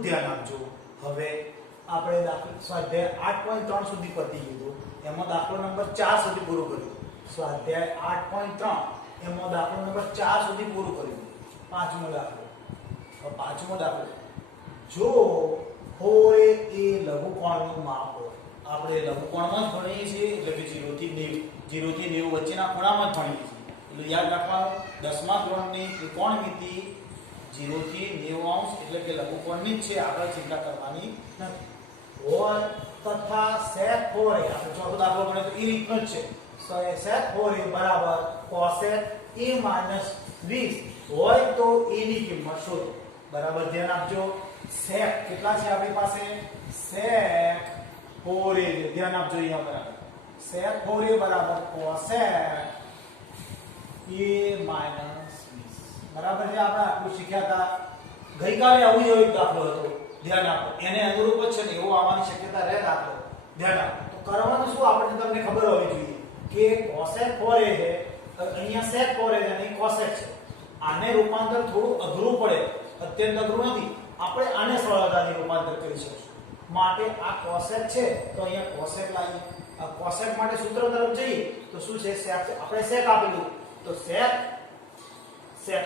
ખૂબ ધ્યાન આપજો. હવે આપણે દાખલો સ્વાધ્યાય 8.3 સુધી પતી ગયું. એમાં દાખલો નંબર 4 સુધી પૂરો કર્યો. સ્વાધ્યાય 8.3 એમાં દાખલો નંબર 4 સુધી પૂરું કર્યું. પાંચમો દાખલો. હવે પાંચમો દાખલો, જો હોય એ લઘુકોણનું માપ હોય. આપણે લઘુકોણમાં જ ભણીએ છીએ, એટલે કે 0 થી 90 વચ્ચેના ખૂણામાં જ ભણીએ છીએ. એટલે યાદ રાખવાનું, 10મા ધોરણની ત્રિકોણમિતિ 0 થી 90 અંશ એટલે કે લઘુકોણની જ છે, આગળ ચિંતા કરવાની નથી. હોય તથા sec 4a, આપણે ચોથો દાખલો ગણ્યો તો એ રીતનો જ છે. sec 4a બરાબર cosec a - 20 હોય તો a ની કિંમત શોધો. બરાબર ધ્યાન આપજો. sec કેટલા છે આપણી પાસે? sec 4a, ધ્યાન આપજો અહીંયા બરાબર. sec 4a બરાબર cosec a - 20. બરાબર છે. આપણે આટલું શીખ્યા હતા. ગઈકાલે આવું જ એક દાખલો હતો, ધ્યાન આપો. એને અનુરૂપ જ છે ને એવો આવવાની શક્યતા રહે દાખલો, ધ્યાન આપો. તો કરવાનું શું આપણે તમને ખબર હોવી જોઈએ કે cosec 4a છે, અહીંયા sec 4a છે અને cosec છે. આને રૂપાંતર થોડું અઘરું પડે, અત્યંત અઘરું નથી. આપણે આને સરળતાથી રૂપાંતર કરી શકીશું. માટે આ cosec છે તો અહીંયા cosec લાવીએ. આ cosec માટે સૂત્ર તરફ જઈએ તો શું છે? sec. આપણે sec આપેલું તો sec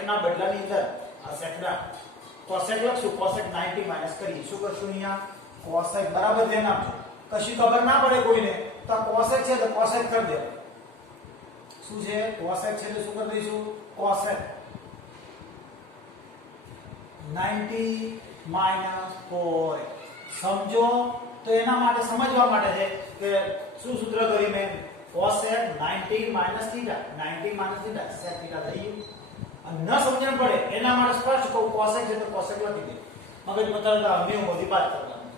ના બદલાની અંદર આ sec ના cosec લખશું. cosec 90 માઈનસ કરીએ. શું કરશું અહીંયા? cosec. બરાબર ધ્યાન આપજો. કશી ખબર ના પડે કોઈને તો cosec છે તો cosec કરી દે. શું છે? cosec છે તો શું કરી દઈશું? cosec 90 minus 4. સમજો તો એના માટે સમજવા માટે છે કે શું સૂત્ર કર્યું મેં? cosec 90 minus θ. 90 માઈનસ θ sec θ થઈ ગયું. અને ન સમજણ પડે એના માટે સ્પષ્ટ કહું, cosec છે તો cosec લખી દે. મગજ મતલબ 90 મોદી વાત કરવાની.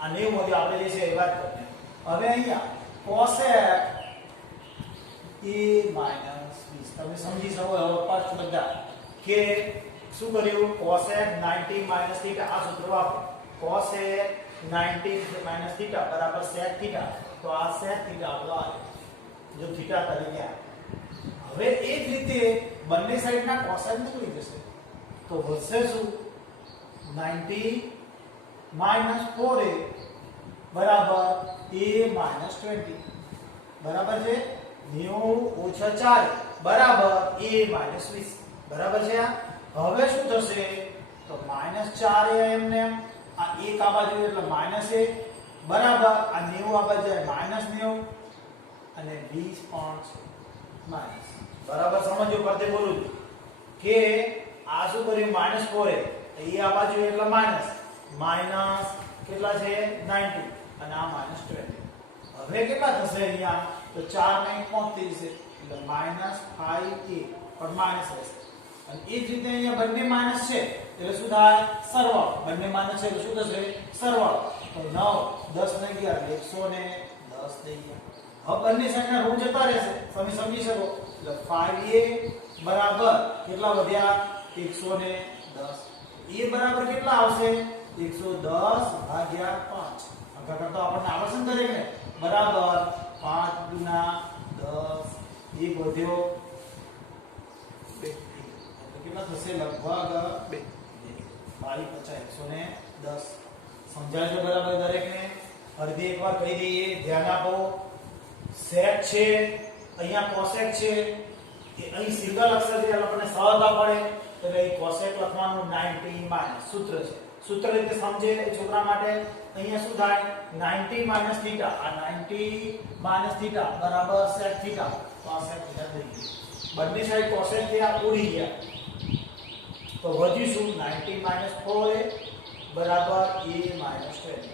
આ 90 મોદી આપણે જે છે એ વાત કરવાની. હવે અહીંયા cosec a - 20 તમે સમજી શકો હવે સ્પષ્ટ બધા કે શું કર્યું? cosec 90 minus θ. આ સૂત્ર વાપરો. cosec 90 માઈનસ θ બરાબર sec θ. તો આ sec θ આપણો આવે જો θ તરીકે. હવે એ જ રીતે બંને સાઈડના cosec નીકળી જશે તો વધશે શું? 90 માઈનસ 4a બરાબર a માઈનસ 20. બરાબર છે. 90 ઓછા 4 બરાબર a માઈનસ 20. બરાબર છે. હવે શું થશે? તો -4a એમને આ 1 આ બાજુ એટલે -1 બરાબર આ 90 આ બાજુ -90 અને 20 પણ છે માઈનસ. બરાબર સમજો. પરતે બોલું છું કે આ શું કર્યું? -4a એ આ બાજુ એટલે માઈનસ કેટલા છે? 90 અને આ -20. હવે કેટલા થશે અહીંયા? તો 4 ને 35 છે એટલે -5a પણ માઈનસ રહેશે. અને એ જ રીતે અહીંયા બંને માઈનસ છે એટલે શું થાય? સરવાળો. બંને માઈનસ છે એટલે શું થશે? સરવાળો. તો 9 10 ને 11 110 થઈ ગયા. હવે બંને સાઈડના ઋણ જતા રહેશે. તમે સમજી શકો. એટલે 5a બરાબર કેટલા વધ્યા? 110. એ બરાબર કેટલા આવશે? 110 ભાગ્યા 5. આગળ કરતો આપણને આવડશે ને દરેકને? બરાબર 5 ગુણા 10 એક વધ્યો 2. કેટલા થશે? લગભગ 2 22 110. સમજાય છે બરાબર દરેકને? અડધી એકવાર કહી દઈએ. ધ્યાન આપો. sec છે, અહીંયા cosec છે. એ અહીં સિંગલ અક્ષર છે એટલે આપણને સરળતા પડે એટલે અહીં cosec લખવાનું 90 માઈનસ સૂત્ર છે. સૂત્ર રીતે સમજે છોકરા માટે. અહીંયા શું થાય? 90 માઈનસ θ. આ 90 માઈનસ θ બરાબર sec θ. તો આ sec θ થઈ ગયું. બંને સાઈડ cosec થયા ઉડી ગયા. તો વધ્યું શું? 90 માઈનસ 4a બરાબર a માઈનસ 20.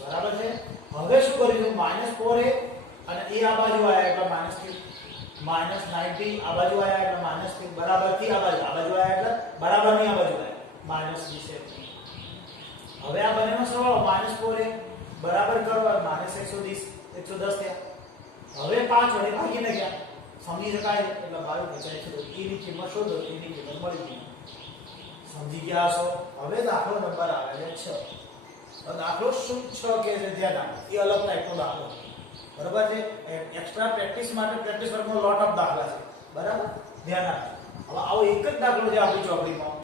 બરાબર છે. હવે શું કરીશું? -4a અને a આ બાજુ આયા એટલે -90 આ બાજુ આયા એટલે -3 બરાબર થી આ બાજુ આયા એટલે બરાબર ની આ બાજુ આયા -20. હવે આ બંનેનો સરવાળો -4a બરાબર કરો -110 થયા. હવે 5 વડે ભાગીને ગયા. સમજી શકાય એટલે મારું બચાય છે. a ની કિંમત શોધો. a ની કિંમત મળી ગઈ. સમજી ગયા છો? હવે દાખલો નંબર આવે છે 6. દાખલો શું 6 કે છે? ધ્યાન આપો. એ અલગ ટાઈપનો દાખલો. બરાબર છે. એક્સ્ટ્રા પ્રેક્ટિસ માટે પ્રેક્ટિસ વર્ગનો લોટ ઓફ દાખલા છે. બરાબર ધ્યાન આપો. હવે આવો એક જ દાખલો છે આપણી ચોપડીમાં.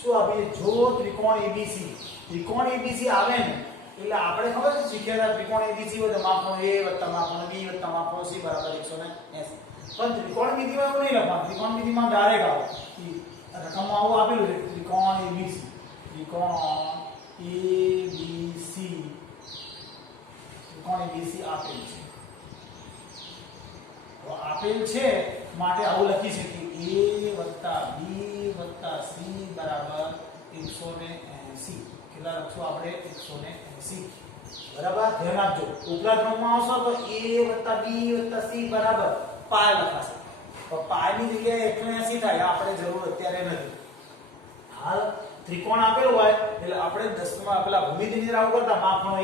શું આપીએ? જો ત્રિકોણ ABC આવે ને એટલે આપણે ખબર છે શીખ્યા ત્રિકોણ ABC હોય તો માપનો A વત્તા માપનો B વત્તા માપનો C બરાબર 180. પણ ત્રિકોણમિતિમાં એવું નહીં લખવાનું. ત્રિકોણમિતિમાં ડાયરેક્ટ આવે રકમમાં આવું આપેલું છે ત્રિકોણ ABC આપેલ છે. તો આપેલ છે માટે આવું લખી શકીએ A + B + C બરાબર 180. કેટલા લખશું આપણે? 180. બરાબર? ધ્યાન આપજો. ઉપલા ક્રમમાં આવશો તો A + B + C બરાબર પાય લખાશે. તો પાયની જગ્યાએ 180 થાય. આપણે જરૂર અત્યારે નથી. હાલ ત્રિકોણ આપેલો હોય એટલે આપણે 10 માં પેલા ભૂમિતિની રાવ કરતા માપનો A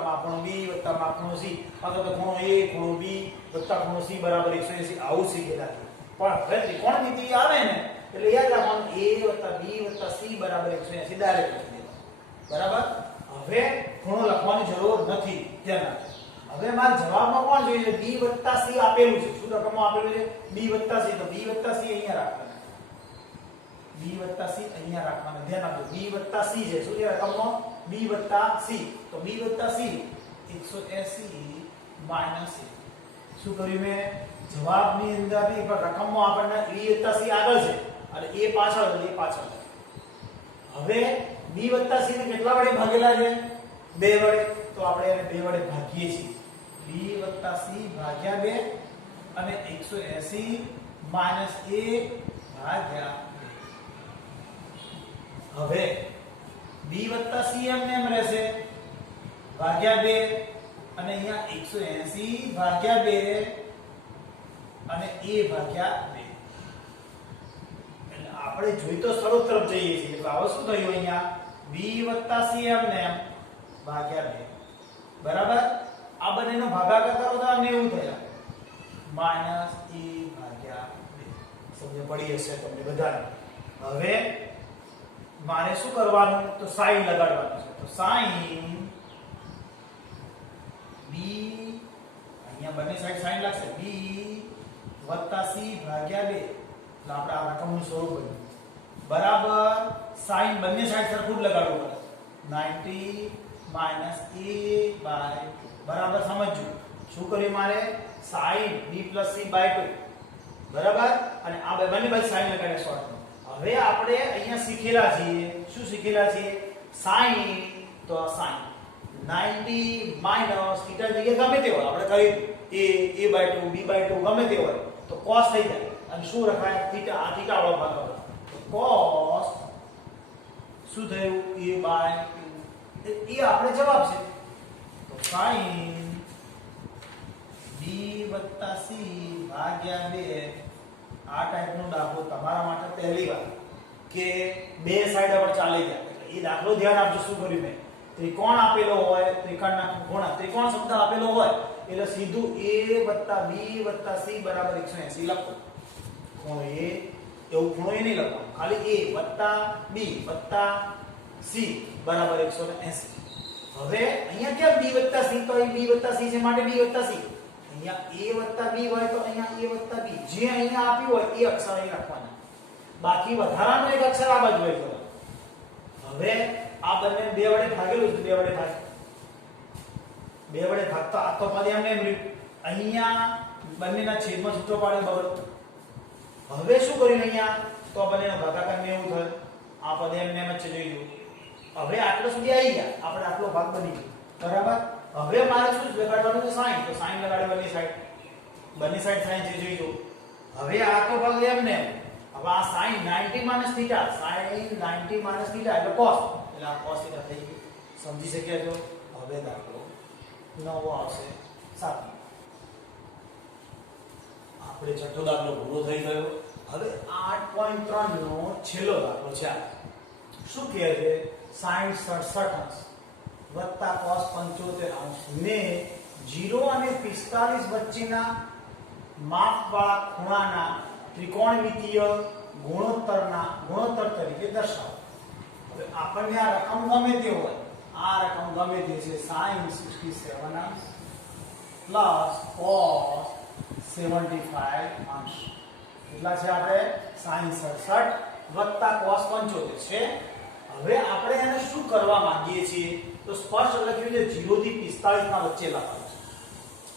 + માપનો B + માપનો C અથવા તો ખૂણો A ખૂણો B + ખૂણો C બરાબર 180 આવું શીખેલા છે. પણ હવે ત્રિકોણમિતિ આવે ને એટલે યાદ રાખવાનું A + B + C બરાબર 180 ડાયરેક્ટ લખી દેવાનું. બરાબર? હવે ખૂણો લખવાની જરૂર નથી. ધ્યાન રાખજો. હવે મારા જવાબમાં કોણ જોઈએ છે? B + C આપેલું છે. શું રકમમાં આપેલું છે? B + C. તો B + C અહીંયા રાખવાનું. B + C અહીંયા રાખવાનું. ધ્યાન આપજો. B + C છે. શું છે રકમમાં? B + C. તો B + C 180 - C. શું કર્યું મેં? જવાબની અંદરથી પણ રકમમાં આપણને B + C આગળ છે અને A પાછળ છે. A પાછળ. હવે B + C ને કેટલા વડે ભાગેલા છે? 2 વડે. તો આપણે એને 2 વડે ભાગીએ છીએ. B + C ભાગ્યા 2 અને 180 - 1 ભાગ્યા 2. હવે B + C એમ રહેશે ભાગ્યા 2 અને અહીંયા 180 ભાગ્યા 2 અને A ભાગ્યા 2. એટલે આપણે જોઈ તો સરળ તરફ જઈએ છીએ. એટલે આવો શું થયું અહીંયા? B + C એમ ભાગ્યા 2. બરાબર? આ બંનેનો ભાગાકાર કરો તો આ 90 થયા -A ભાગ્યા 2. સમજ પડી હશે તમને બધાને. હવે મારે શું કરવાનું? તો સાઈન લગાડવાનું છે. તો સાઈન B અહીંયા બંને સાઈડ સાઈન લાગશે. B + C ભાગ્યા 2. એટલે આપણે આ રકમનું સ્વરૂપ બન્યું. બરાબર? સાઈન બંને સાઈડ સરખું જ લગાડવું પડે. 90 - A/2. બરાબર સમજજો. શું કર્યું મારે? Sine B + C / 2. બરાબર? અને આ બંને બાજુ સાઈન લગાડ્યા શોર્ટમાં. હવે આપણે અહીંયા શીખેલા છીએ. શું શીખેલા છીએ? સાઈન. તો સાઈન 90 - θ જગ્યાએ ગમે તે હોય આપણે કહી A/2 B/2 ગમે તે હોય તો cos થઈ જાય. અને શું રખાય? θ. આ θ વાળો ભાગ હતો. તો cos શું થયું? A/2. એ આપણે જવાબ છે. તો sin B + C ભાગ્યા 2. આ ટાઈપનો દાખલો તમારા માટે પહેલી વાર કે બે સાઈડ પર ચાલી ગયા. એટલે એ દાખલો ધ્યાન આપજો. શું કર્યું મેં? ત્રિકોણ આપેલો હોય, ત્રિકોણના ખૂણા, ત્રિકોણ શબ્દ આપેલો હોય એટલે સીધું A + B + C બરાબર 180 લખો. ખૂણો A એવું ખૂણો એ નહીં લખવાનું. ખાલી A + B + C બરાબર 180. હવે અહીંયા કેમ B + C? તો અહીં B + C છે માટે B + C. અહીંયા A + B હોય તો અહીંયા A + B. જે અહીંયા આપ્યું હોય એ અક્ષર અહીં રાખવાના. બાકી વધારાનો એક અક્ષર આ બાજુ લઈ જવાનો. હવે આ બંને 2 વડે ભાગેલું છે. 2 વડે ભાગ. 2 વડે ભાગતો આ તો પદ એમને એમ રહ્યું. અહીંયા બંનેના છેદમાં સૂત્રો પાડે બરાબર. હવે શું કર્યું અહીંયા? તો આ બંનેનો ભાગાકાર ને એવું થયું. આ પદ એમને એમ જ જોઈ લો. હવે આટલો સુધી આવી ગયા. આપણે આટલો ભાગ બની ગયો. બરાબર? હવે મારે શું લગાડવાનું છે? સાઈન. તો સાઈન લગાડે બંને સાઈડ. બંને સાઈડ સાઈન છે જોઈ લો. હવે આ તો ભાગ એમને એમ. હવે આ સાઈન 90 - θ. સાઈન 90 - θ એટલે cos. એટલે આ cos θ થઈ ગયું. સમજી શક્યા છો? હવે દાખલો નવો આવશે 7. આપણે છઠ્ઠો દાખલો પૂરો થઈ ગયો. હવે 8.3 નો છેલ્લો દાખલો છે. શું કહે છે? sin 67 વત્તા cos 75 ને 0 અને 45 વચ્ચેના માપવાળા ખૂણાના ત્રિકોણમિતિય ગુણોત્તર તરીકે દર્શાવો. હવે આપણને આ રકમ ગમે તે હોય. આ રકમ ગમે તે છે. sin 67 પ્લસ cos 75 અંશ. કેટલા છે આપણે? sin 67 વત્તા cos 75 છે. હવે આપણે એને શું કરવા માંગીએ છીએ તો સ્પષ્ટ લખ્યું છે 0 થી 45 ના વચ્ચે લાવવાનું છે.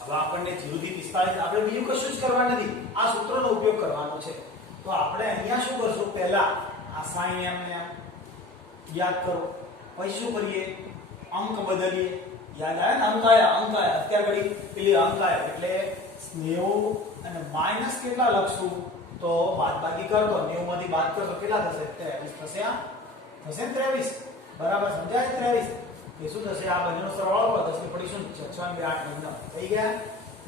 હવે આપણને 0 થી 45 આપણે બીજું કશું જ કરવા નથી, આ સૂત્રનો ઉપયોગ કરવાનો છે. તો આપણે અહીંયા શું કરશું, પહેલા આ sin m ને યાદ કરો, પછી શું કરીએ, અંક બદલીએ. યાદ આવે ને, અંક આયા અત્યારે ઘડી પેલી અંક આયા એટલે 90 અને માઈનસ કેટલા લખશું તો બાદબાકી કરતો 90 માંથી બાદ કરતો કેટલા થશે 23 થશે. આ થશે 23 બરાબર, સમજાય 23 કે શું થશે, આ બંનેનો સરવાળો કરો 10 ની પડી શું 6 2 8 9 થઈ ગયા.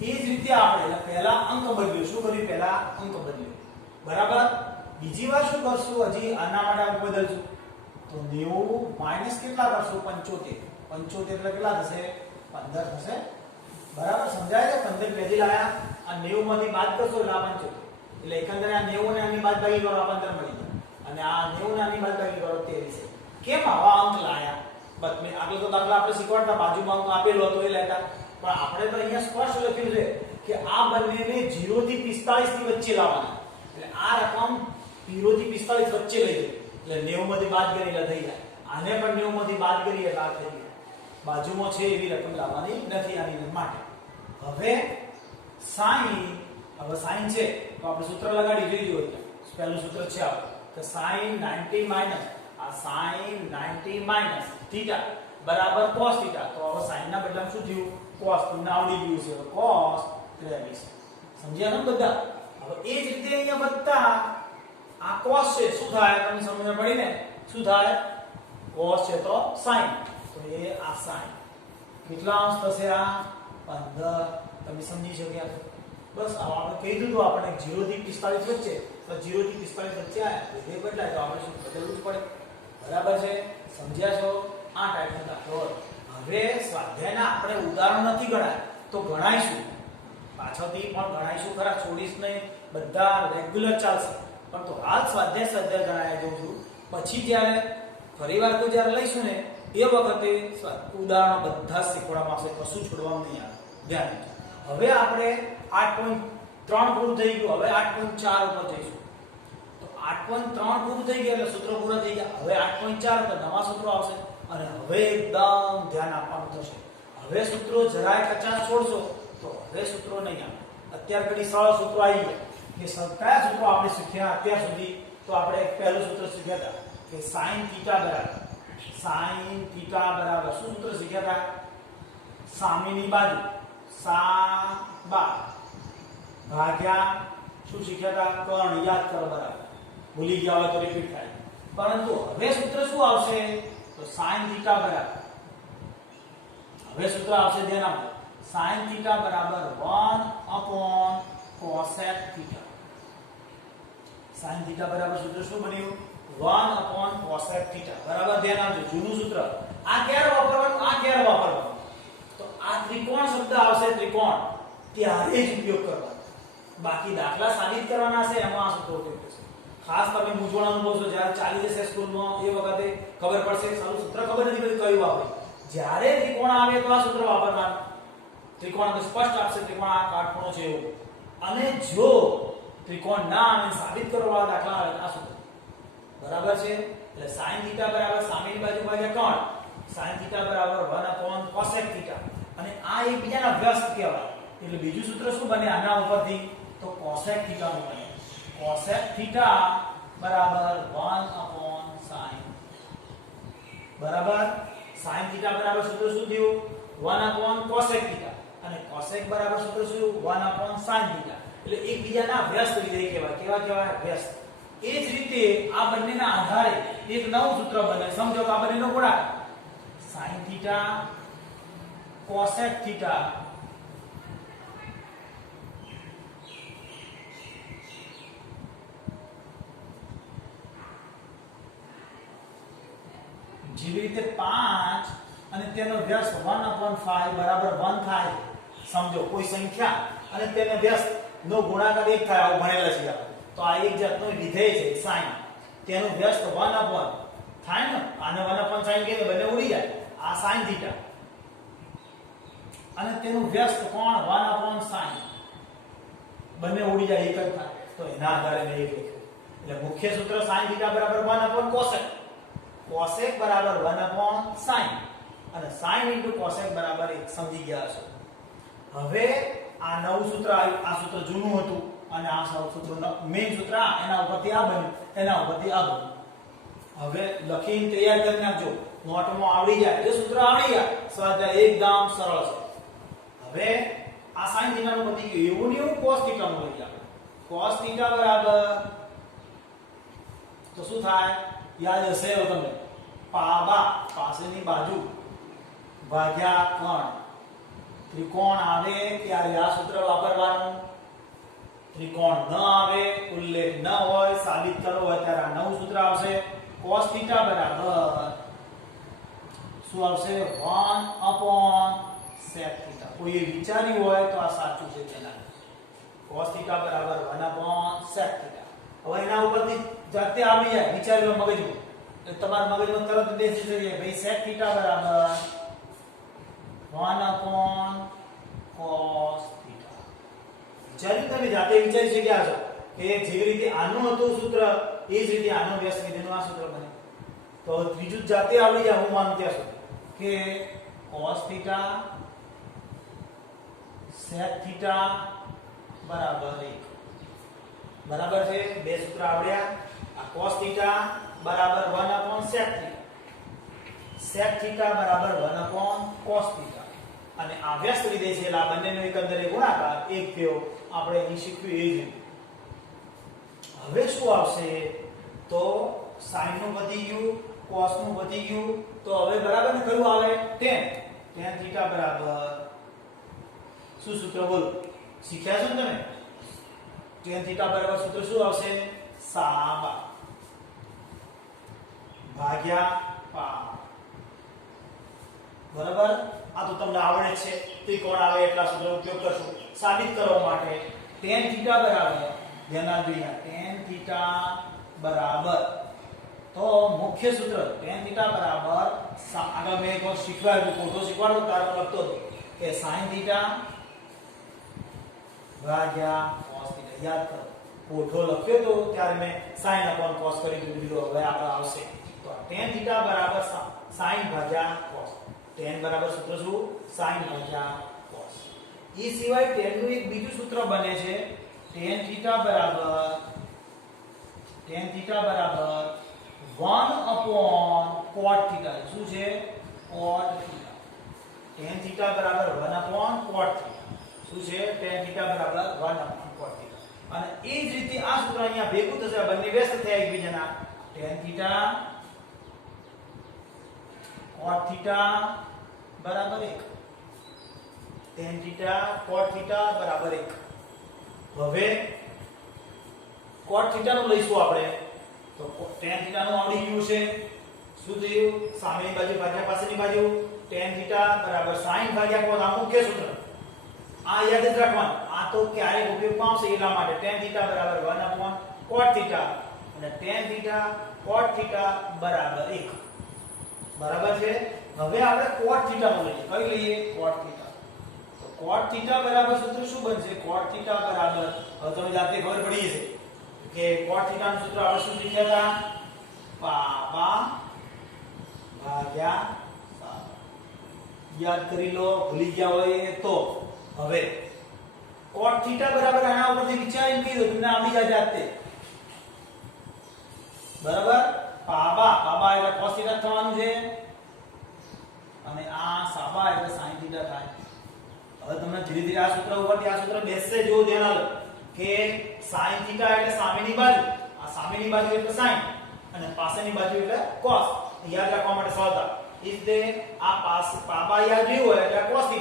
એ જ રીતે આપણે પહેલા અંક બદલ્યું, શું કર્યું, પહેલા અંક બદલ્યું બરાબર. બીજી વાર શું કરશું, હજી આના માટે અંક બદલશું તો 90 માઈનસ કેટલા કરશું 75 એટલે કેટલા થશે 15 થશે બરાબર, સમજાય છે. 15 પેજી લાયા, આ 90 માંથી બાદ કરશો એટલે આ 75 એટલે એકંદરે આ 90 ને આની બાદબાકી કરો આ 15 મળી જાય અને આ 90 ને આની બાદબાકી કરો 23. કેમ આવા અંક લાયા, બસ મેં આગળ તો દાખલા આપણે શીખવાડતા બાજુમાં અંક આપેલો હતો એ લેતા, પણ આપણે તો અહીંયા સ્પષ્ટ લખ્યું છે કે આ બંનેને 0 થી 45 ની વચ્ચે લાવવાના. એટલે આ રકમ 0 થી 45 વચ્ચે લઈ જાય એટલે 90 માંથી બાદ કરી એટલે થઈ જાય. આને પણ 90 માંથી બાદ કરી એટલે આ થઈ જાય. બાજુમાં છે એવી રકમ લાવવાની નથી આની માટે. હવે sin છે તો આપણે સૂત્ર લગાડી જોઈજો. પહેલું સૂત્ર છે આ કે sin 90 માઈનસ આ sin 90 માઈનસ થીટા બરાબર cos થીટા. તો હવે sin ના બદલામાં શું થયું, cos તમને આવડી ગયું છે, cos 23. સમજ્યા ને બધા. હવે એ જ રીતે અહીંયા વત્તા આ cos છે, શું થાય તમને સમજ પડી ને, શું થાય, cos છે તો sin, તો એ આ sin કેટલા અંશ થશે, આ 15. તમે સમજી શક્યા છો. બસ આપણે કહી દીધું, આપણે 0 થી 45 વચ્ચે, તો 0 થી 45 વચ્ચે આયા એ બદલાય તો આપણે શું બદલવું જ પડે બરાબર છે. સમજ્યા છો. આ ટાઈપનો દાખલો. હવે સ્વાધ્યાયના આપણે ઉદાહરણ નથી ગણાય તો ગણાઈશું, પાછળથી પણ ગણાઈશું ખરા, છોડીશ નહીં, બધા રેગ્યુલર ચાલશે. પણ તો હાલ સ્વાધ્યાય ગણાય દઉં છું. પછી જ્યારે ફરીવાર કોઈ જ્યારે લઈશું ને એ વખતે ઉદાહરણો બધા શીખવાડવામાં આવશે, કશું છોડવાનું નહીં આવે, ધ્યાન રાખજો. હવે આપણે 8.3 પૂરું થઈ ગયું, હવે 8.4 ઉપર જઈશું. તો 8.3 પૂરું થઈ ગયું એટલે સૂત્રો પૂરા થઈ ગયા. હવે 8.4 પર નવા સૂત્રો આવશે અને હવે એકદમ ધ્યાન આપવાનું થશે. હવે સૂત્રો જરાય કચાશ છોડશો તો હવે સૂત્રો નહીં આવે. અત્યાર ઘડી સરળ સૂત્રો આવી ગયા. કે કયા સૂત્રો આપણે શીખ્યા અત્યાર સુધી, તો આપણે પહેલું સૂત્ર શીખ્યા હતા કે sin θ બરાબર શું સૂત્ર શીખ્યા હતા, સામેની બાજુ સા ભાગ્યા શું શીખ્યા હતા, કર્ણ. યાદ કરો બરાબર, ભૂલી ગયા હોય તો રિપીટ થાય. પરંતુ હવે સૂત્ર શું આવશે તો sin θ બરાબર, હવે સૂત્ર આવશે ધ્યાન આપો, sin θ બરાબર 1/cosec θ. sin θ બરાબર સૂત્ર શું બન્યું 1/cosec θ બરાબર. ધ્યાન આપજો, જૂનું સૂત્ર. આ ક્યારે વાપરવાનું, આ ક્યારે વાપરવાનું, તો આ ત્રિકોણ શબ્દ આવશે, ત્રિકોણ ત્યારે જ ઉપયોગ કરવાનો. બાકી દાખલા સાબિત કરવાના હશે એમાં આ સૂત્ર ઉપયોગ થશે. ખાસ તમે મૂંઝવણ અનુભવશો જ્યારે ચાલી જશે સ્કૂલમાં એ વખતે ખબર પડશે સારું સૂત્ર ખબર નથી પડતી કયું વાપરે. જ્યારે ત્રિકોણ આવે તો આ સૂત્ર વાપરવાનું. ત્રિકોણ તો સ્પષ્ટ આપશે ત્રિકોણ આ કાટખૂણો છે એવું. અને જો ત્રિકોણ ના આવે સાબિત કરવાવાળા દાખલા આવે આ સૂત્ર બરાબર છે. એટલે sin θ બરાબર સામેની બાજુ ભાગ્યા કર્ણ, sin θ બરાબર 1/cosec θ. અને આ એકબીજાના વ્યસ્ત કહેવાય. એટલે બીજું સૂત્ર શું બને આના ઉપરથી તો cosec θ નું બને. cosec θ બરાબર 1/sin બરાબર. sin θ બરાબર સૂત્ર શું થયું 1/cosec θ અને cosec બરાબર સૂત્ર શું 1/sin θ. એટલે એકબીજાના વ્યસ્ત વિધેય કહેવાય. કેવા કહેવાય, વ્યસ્ત. એ જ રીતે આ બંનેના આધારે એક નવું સૂત્ર બને. સમજો કે આ બંનેનો ગુણાકાર sin θ cosec θ જેવી રીતે 5 અને તેનો વ્યસ્ત 1/5 બરાબર 1 થાય. સમજો કોઈ સંખ્યા અને તેનો વ્યસ્ત નો ગુણાકાર 1 થાય, આવું ભણેલા છે આપણે. તો આ એક જાતનો વિધેય છે sin, તેનો વ્યસ્ત 1/1 થાય ને, આને 1/sin કે બંને ઉડી જાય. આ sin θ અને તેનું વ્યસ્ત કોણ 1/sin બંને ઉડી જાય, એક જ થાય. તો એના આધારે મેં એક લખ્યું. એટલે મુખ્ય સૂત્ર sin θ બરાબર 1 cosec. cosec બરાબર 1 sin અને sin * cosec બરાબર 1 સમજી ગયા છો. હવે આ નવું સૂત્ર આવ્યું, આ સૂત્ર જૂનું હતું અને આ સૂત્ર મેઈન સૂત્ર એના ઉપરથી આ બન્યું, એના ઉપરથી આ બન્યું. હવે લખીને તૈયાર કરી નાખજો, નોટમાં આવડી જાય. જે સૂત્ર આવડી ગયા સ્વાધ્યાય એકદમ સરળ છે. હવે આ sin θ નું પતી ગયું, એવું ને એવું cos θ નું લઈ આપણે. cos θ બરાબર તો શું થાય? યાદ હશે તમને, પાબા પાસેની બાજુ ભાગ્યા કોણ. ત્રિકોણ આવે ત્યારે આ સૂત્ર વાપરવાનું, ત્રિકોણ ન આવે, ઉલ્લેખ ન હોય, સાબિત કરવો હોય ત્યારે આ નવું સૂત્ર આવશે. cos θ બરાબર શું આવશે? 1/sec θ. કોઈ વિચાર્યું હોય તો આ સાચું છે તેના. cos θ બરાબર 1/sec θ. હવે એના ઉપરથી જાતે આવી જાય, વિચારી લો મગજમાં, એટલે તમારા મગજમાં તરત બેસી જશે ભાઈ sec θ બરાબર 1/cos θ. વિચાર્યું તમે જાતે વિચારી શક્યા છો કે જેવી રીતે આનું હતું સૂત્ર એ જ રીતે આનું વ્યસ્ત વિધેયનું આ સૂત્ર બને. તો ત્રીજું જાતે આવડી જાય, હું માનું ત્યાં સુધી કે cos θ sec θ બરાબર 1. બરાબર છે, બે સૂત્ર આવડ્યા. આ cos θ બરાબર 1/sec θ, sec θ બરાબર 1/cos θ અને આ વ્યસ્ત વિધેય છે એટલે આ બંનેનો એકંદરે ગુણાકાર 1 થયો. આપણે અહીં શીખ્યું એ જ. હવે શું આવશે? તો sin નું વધી ગયું, cos નું વધી ગયું, તો હવે બરાબર ને કયું આવે? tan. tan θ બરાબર શું સૂત્ર બોલો? શીખ્યા છો ને તમે? tan θ બરાબર સૂત્ર શું આવશે? સાબા ભાગ્યા પા. બરાબર? આ તો તમને આવડે છે. ત્રિકોણ આવે એટલા સૂત્રનો ઉપયોગ કરશું સાબિત કરવા માટે. tan θ બરાબર ધ્યાન આપજો, tan θ બરાબર તો મુખ્ય સૂત્ર tan θ બરાબર આગળ મેં એક વાર શીખવાડ્યું, કોઠો શીખવાડો તારે લખતો હતો કે sin θ ભાગ્યા cos θ. યાદ કરો, કોઠો લખ્યો તો ત્યારે મેં sin/cos કરી દીધું. હવે આપણે આવશે તો tan θ બરાબર sin ભાગ્યા cos. tan બરાબર સૂત્ર શું? sin ભાગ્યા cos. એ સિવાય tan નું એક બીજું સૂત્ર બને છે, tan θ બરાબર 1/cot θ. શું છે? cot θ. tan θ બરાબર 1/cot θ. શું છે? tan θ બરાબર 1/cot θ. અને એ જ રીતે આ સૂત્ર અહીંયા ભેગું થશે, બંને વ્યસ્ત થયા એકબીજાના. tan θ cot θ બરાબર 1. tan θ cot θ બરાબર 1. હવે cot θ નું લઈશું આપણે તો tan θ નું આવડી ગયું છે. શું થયું? સામેની બાજુ ભાગ્યા પાછળની બાજુ. tan θ બરાબર sin ભાગ્યા cos. આ મુખ્ય સૂત્ર, આ યાદ જ રાખવાનું. આ તો ક્યારે ઉપયોગમાં આવશે એટલા માટે. tan θ બરાબર 1/cot θ અને tan θ cot θ બરાબર 1. બરાબર છે. હવે આપણે cot θ નું લઈએ. કઈ લઈએ? cot θ. તો cot θ બરાબર સૂત્ર શું બનશે? cot θ બરાબર હવે તમને જાતે ખબર પડી જશે કે cot θ નું સૂત્ર આપણે શું શીખ્યા હતા? પાપા ભાગ્યા સાબા. યાદ કરી લો, ભૂલી ગયા હોય તો. હવે cot θ બરાબર આના ઉપરથી વિચારીને કહી દો, તમને આવડી જાય જાતે. બરાબર? પાબા એટલે cos θ થવાનું છે અને આ સાબા એટલે sin θ થાય. હવે તમને ધીરે ધીરે આ સૂત્ર ઉપરથી આ સૂત્ર બેસશે. જો ધ્યાન આપો કે sin θ એટલે સામેની બાજુ, આ સામેની બાજુ એટલે sin અને પાછળની બાજુ એટલે cos. યાદ રાખવા માટે સરળતા એટલે આ પાબા યાદ રહ્યું હોય એટલે cos θ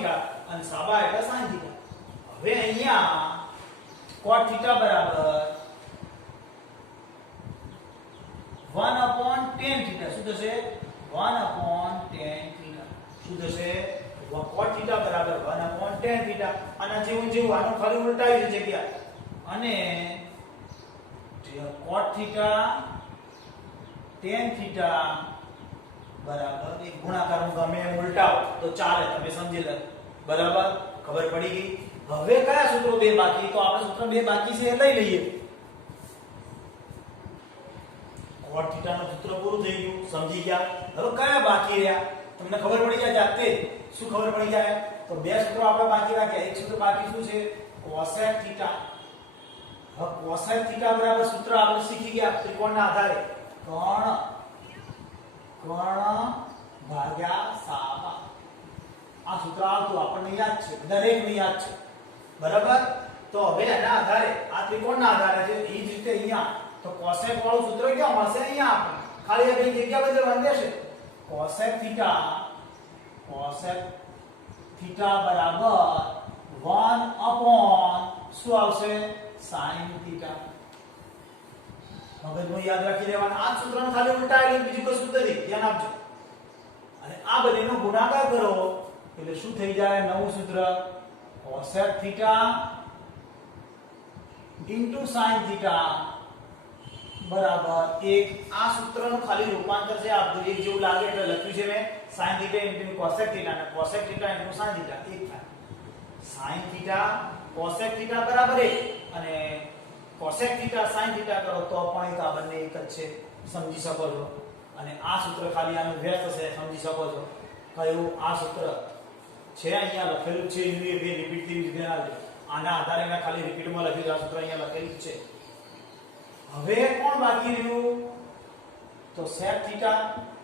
અને સાબા એટલે sin θ. હવે અહીંયા cot θ બરાબર 1/tan θ. શું થશે? 1/tan θ. શું થશે? cot θ બરાબર 1/tan θ. આના જેવું જેવું આનું ખાલી ઉલટાવી છે જગ્યા અને cot θ tan θ બરાબર એક ગુણાકાર હું ગમે એમ ઉલટાવો તો ચાલે, તમે સમજી લો. બરાબર? ખબર પડી ગઈ. હવે કયા સૂત્રો બે બાકી? તો આપણે સૂત્ર બે બાકી છે એ લઈ લઈએ. cot θ નું સૂત્ર પૂરું થઈ ગયું, સમજી ગયા? હવે કયા બાકી રહ્યા તમને ખબર પડી જાય જાતે શું ખબર પડી જાય? તો બે સૂત્રો આપણે બાકી રાખ્યા. એક સૂત્ર બાકી શું છે? cosec θ. હવે cosec θ બરાબર સૂત્ર આપણે શીખી ગયા ત્રિકોણના આધારે કર્ણ ભાગ્યા સામા. આ સૂત્ર આવતું આપણને યાદ છે, દરેકને યાદ છે, બરાબર? તો હવે એના આધારે આ ત્રિકોણના આધારે છે એ જ રીતે અહીંયા તો cosec વાળું સૂત્ર ક્યાં મળશે? અહીંયા આપણને ખાલી એક જગ્યા બદલવાની રહેશે. cosec θ બરાબર 1 upon શું આવશે? sin θ. મગજમાં યાદ રાખી લેવાનું. આ સૂત્રને ખાલી ઉલટાવી બીજું કશું નથી, ધ્યાન આપજો. અને આ બંનેનો ગુણાકાર કરો એટલે શું થઈ જાય? નવું સૂત્ર cosec θ into sin θ બરાબર 1. આ સૂત્રનું ખાલી રૂપાંતર છે આ એક જેવું લાગે એટલે લખ્યું છે મેં sin θ into cosec θ અને cosec θ into sin θ 1 થાય. sin θ cosec θ બરાબર 1 અને cosec θ sin θ કરો તો પણ આ બંને એક જ છે, સમજી શકો છો. અને આ સૂત્ર ખાલી આનું વ્યસ્ત છે, સમજી શકો છો. કયું? આ સૂત્ર છે અહીંયા લખેલું છે, યુએ બે રિપીટ થી વિજ્ઞાન આના આધારે મેં ખાલી રિપીટમાં લખ્યું. આ સૂત્ર અહીંયા લખેલું છે. હવે કોણ બાકી રહ્યું? તો sec θ.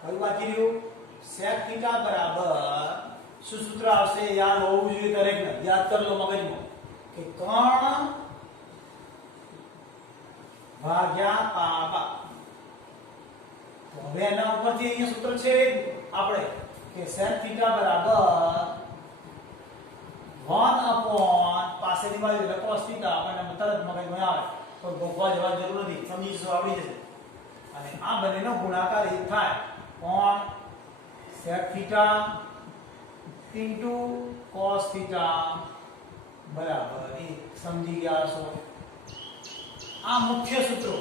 કયું બાકી રહ્યું? sec θ બરાબર શું સૂત્ર આવશે? યાદ હોવું જોઈએ દરેકને, યાદ કરી લો મગજમાં કે કર્ણ ભાગ્યા પાબા. તો હવે એના ઉપરથી અહીંયા સૂત્ર છે આપણે કે sec θ બરાબર 1 upon પાસેની બાજુ એટલે cos θ. આપણને તરત મગજમાં આવે તો ગોખવા જવા જરૂર નથી, સમજી જશો, આવડી જશે. અને આ બંનેનો ગુણાકાર એક થાય કોણ? sec θ into cos θ બરાબર 1. સમજી ગયા છો? આ મુખ્ય સૂત્રો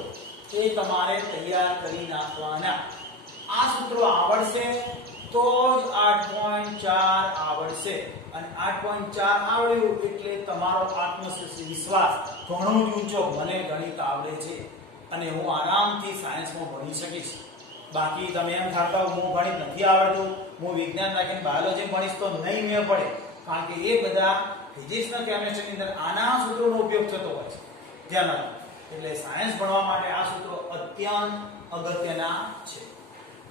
એ તમારે તૈયાર કરી નાખવાના. આ સૂત્રો આવડશે તો જ 8.4 આવડશે. અને 8.4 આવડ્યું એટલે તમારો આત્મવિશ્વાસ ઘણો જ ઊંચો, મને ગણિત આવડે છે અને હું આરામથી સાયન્સમાં ભણી શકીશ. બાકી તમે એમ થાતા હું ગણિત નથી આવડતું, હું વિજ્ઞાન રાખીને બાયોલોજી ભણીશ તો નહીં મેળ પડે. કારણ કે એ બધા ફિઝિક્સ અને કેમિસ્ટ્રીની અંદર આના સૂત્રોનો ઉપયોગ થતો હોય છે. ધ્યાન રાખો. એટલે સાયન્સ ભણવા માટે આ સૂત્રો અત્યંત અગત્યના છે.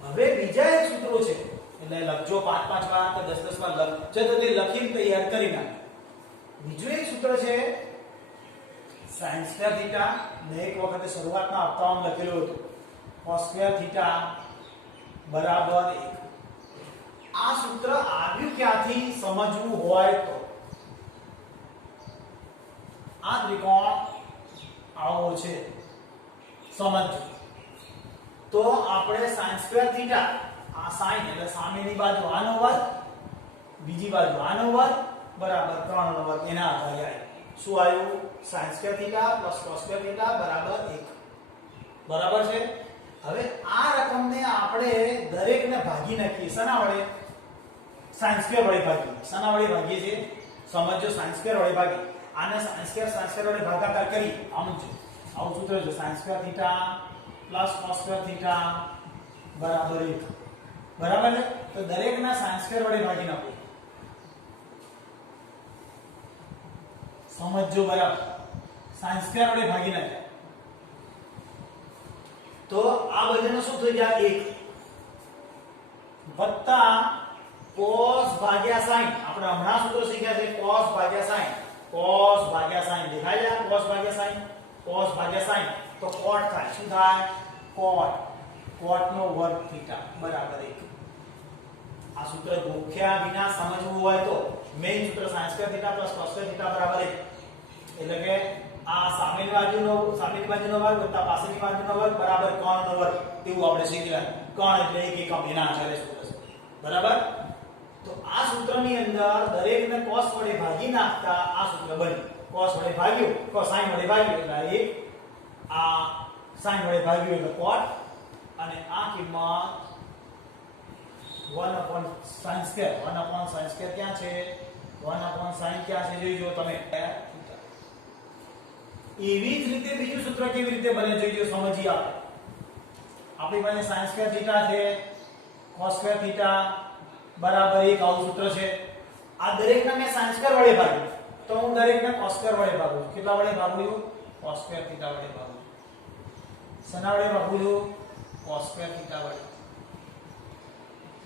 હવે બીજા એક સૂત્રો છે એટલે લખજો 5-5 વાર કે 10-10 વાર લખજો તો તે લખીને તૈયાર કરી નાખો. બીજું એક સૂત્ર છે sin સ્ક્વેર થીટા. મેં એક વખતે શરૂઆતના હપ્તામાં લખેલું હતું cos સ્ક્વેર થીટા બરાબર 1. આ સૂત્ર આવ્યું ક્યાંથી સમજવું હોય તો આ ત્રિકોણ આવો છે, સમજો. તો આપણે sin સ્ક્વેર થીટા, આ sin એટલે સામેની બાજુ આનો વર્ગ, બીજી બાજુ આનો વર્ગ બરાબર 3 નો વર્ગ, એના આધારે આવ્યું. શું આવ્યું? sin square theta plus cos square theta બરાબર 1. બરાબર છે? હવે આ રકમને આપણે દરેકને ભાગી નાખીએ. શેના વડે? sin સ્ક્વેર વડે ભાગીએ. શેના વડે ભાગીએ છીએ? સમજો, sin સ્ક્વેર વડે ભાગીએ. આને sin સ્ક્વેર વડે ભાગાકાર કરી આમ જ આવું સૂત્ર છે sin square theta plus cos square theta બરાબર 1. બરાબર ને? તો દરેકના sin સ્ક્વેર વડે ભાગી નાખો. સમજો બરાબર, sin સ્ક્વેર વડે ભાગી નાખ્યા તો આ બંનેનો શું થઈ જાય? 1 વત્તા cos ભાગ્યા sin. આપણે હમણાં સૂત્ર શીખ્યા છે cos ભાગ્યા sin. cos ભાગ્યા sin દેખાય છે? cos ભાગ્યા sin, cos ભાગ્યા sin તો cot થાય. શું થાય? cot. cot નો વર્ગ થીટા બરાબર 1. આ સૂત્ર ગોખ્યા વિના સમજવું હોય તો મેઈન સૂત્ર sin square theta plus cos square theta બરાબર 1. એટલે કે આ સામેની બાજુનો વર્ગ વત્તા પાછળની બાજુનો વર્ગ બરાબર કર્ણનો વર્ગ, એવું આપણે શીખ્યા. કર્ણ એટલે એક એકમ, એના આધારે સૂત્ર છે. બરાબર? તો આ સૂત્રની અંદર દરેકને cos વડે ભાગી નાખતા આ સૂત્ર બન્યું. cos વડે ભાગ્યું, sin વડે ભાગ્યું એટલે આ sin વડે ભાગ્યું એટલે cot અને આ કિંમત 1 sin સ્ક્વેર. 1 sin સ્ક્વેર ક્યાં છે? 1 sin ક્યાં છે? જોઈજો તમે. એવી જ રીતે બીજું સૂત્ર કેવી રીતે બને જોઈજો, સમજી આપણે. આપણી પાસે sin સ્ક્વેર થીટા છે cos સ્ક્વેર થીટા બરાબર 1 આવું સૂત્ર છે. આ દરેકને મેં sin સ્ક્વેર વડે ભાગ્યું તો હું દરેકને cos સ્ક્વેર વડે ભાગું. કેટલા વડે ભાગું છું? cos સ્ક્વેર થીટા વડે ભાગું. શેના વડે ભાગું છું? cos સ્ક્વેર થીટા વડે.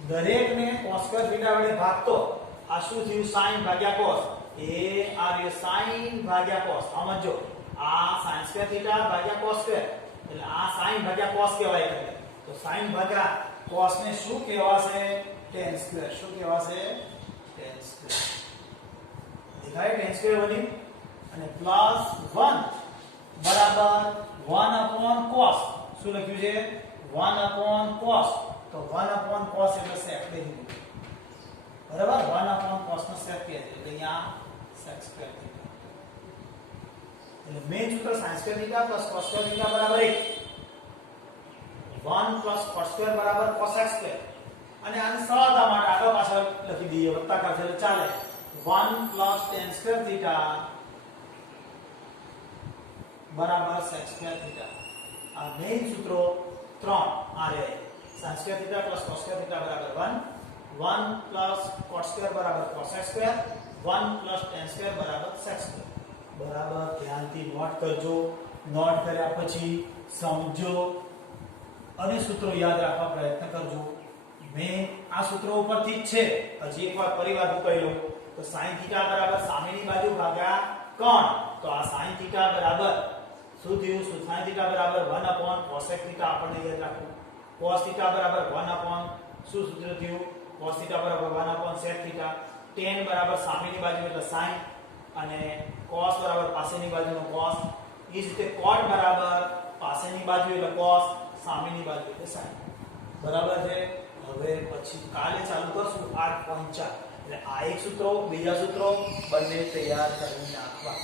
દરેકને cos સ્ક્વેર થીટા વડે ભાગતો આ શું થયું? sin ભાગ્યા cos. એ આ રહ્યો sin ભાગ્યા cos. સમજો આ sin સ્ક્વેર થીટા ભાગ્યા cos સ્ક્વેર એટલે આ sin ભાગ્યા cos કહેવાય. તો sin ભાગ્યા cos ને શું કહેવાશે? tan square. શું કહેવાશે? tan square. દેખાય tan સ્ક્વેર બની અને પ્લસ 1 બરાબર 1 cos. શું લખ્યું છે? 1 cos. તો 1 cos એટલે sec લઈ લીધું. બરાબર 1 cos નો sec કહે છે એટલે અહીંયા sec સ્ક્વેર થીટા. એટલે મેઈન સૂત્ર sin square theta cos square theta બરાબર 1. 1 cos સ્ક્વેર બરાબર cos સ્ક્વેર. અને આને સરળતા માટે આગળ પાછળ લખી દઈએ વત્તા કરશે એટલે ચાલે. 1 tan સ્ક્વેર થીટા બરાબર sec સ્ક્વેર થીટા. આ મેઈન સૂત્રો 3 આ રહે. sin square theta cos square theta બરાબર 1 cos સ્ક્વેર બરાબર cos સ્ક્વેર 1 tan સ્ક્વેર બરાબર sec સ્ક્વેર. બરાબર ધ્યાનથી નોટ કરજો. નોટ કર્યા પછી સમજો અને સૂત્રો યાદ રાખવા પ્રયત્ન કરજો. મેં આ સૂત્રો ઉપરથી જ છે. હજી એકવાર પરિવાર કરી લઉં તો sin થીટા બરાબર સામેની બાજુ ભાગ્યા કોણ. તો આ sin થીટા બરાબર શું થયું? sin થીટા બરાબર 1 cos થીટા આપણને યાદ રાખવું. cos થીટા બરાબર 1 શું સૂત્ર થયું? cos થીટા બરાબર 1 sec થીટા. tan બરાબર સામેની બાજુ એટલે sin અને cos બરાબર પાસેની બાજુનો cos. એ જ રીતે cot બરાબર પાસેની બાજુ એટલે cos, સામેની બાજુ એટલે sin. બરાબર છે. હવે પછી કાલે ચાલુ કરશું 8.4. એટલે આ એક સૂત્રો બીજા સૂત્રો બંને તૈયાર કરી નાખવા.